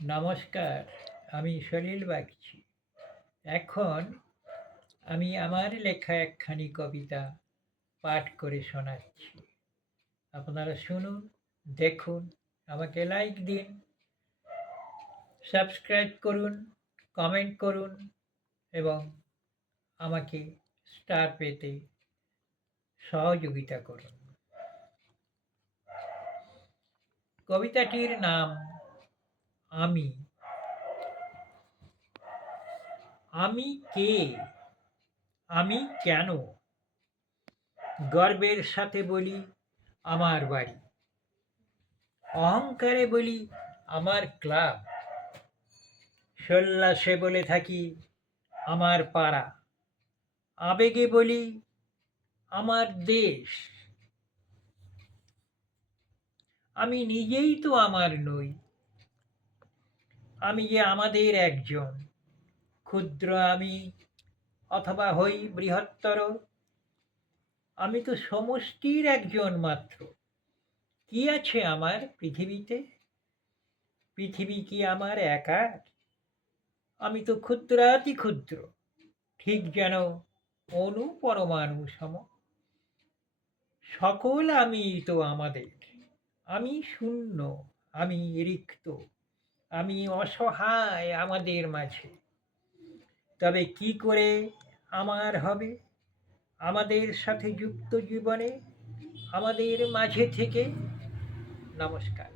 নমস্কার, আমি সলিল বাগচি। এখন আমি আমার লেখা একখানি কবিতা পাঠ করে শোনাচ্ছি। আপনারা শুনুন, দেখুন, আমাকে লাইক দিন, সাবস্ক্রাইব করুন, কমেন্ট করুন এবং আমাকে স্টার পেতে সহযোগিতা করুন। কবিতাটির নাম আমি। আমি কে? আমি কেন? গর্বের সাথে বলি আমার বাড়ি, অহংকারে বলি আমার ক্লাব, সল্লাসে বলে থাকি আমার পাড়া, আবেগে বলি আমার দেশ। আমি নিজেই তো আমার নই, আমি যে আমাদের একজন। ক্ষুদ্র আমি অথবা হই বৃহত্তর, আমি তো সমষ্টির একজন মাত্র। কি আছে আমার পৃথিবীতে? পৃথিবী কি আমার একার? আমি তো ক্ষুদ্রাতি ক্ষুদ্র, ঠিক যেন অণু পরমাণু সম। সকল আমি তো আমাদের। আমি শূন্য, আমি রিক্ত, আমি অসহায় আমাদের মাঝে। তবে কি করে আমার হবে আমাদের সাথে যুক্ত জীবনে, আমাদের মাঝে থেকে? নমস্কার।